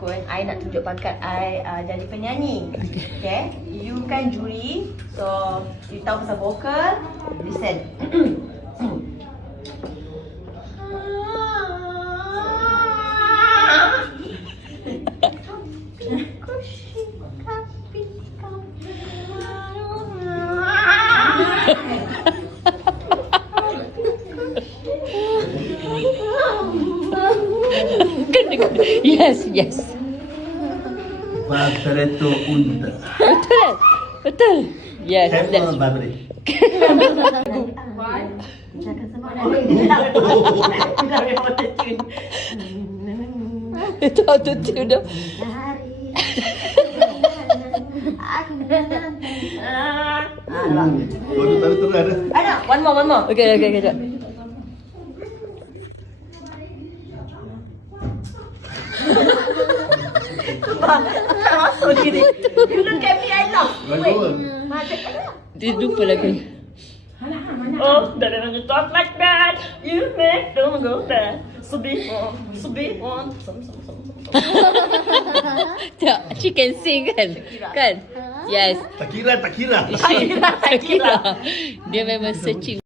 berlakon, I nak tunjuk bakat I jadi penyanyi. Okay? You kan juri, so you tahu pasal vokal, listen. Yes, yes. Vabreto unta. Betul. Betul. Yes, Tempo that's babre. itu auto-tune dah. Baru terus ada. Ada, one more. Okay, jap. Masuk diri. You look at me, I laugh. Bagus. Dia lupa lagu. Oh, that when you talk like that, you make them go there. So be on. Tak, she can sing kan? Kan? Yes. Tak kira. Dia memang searching.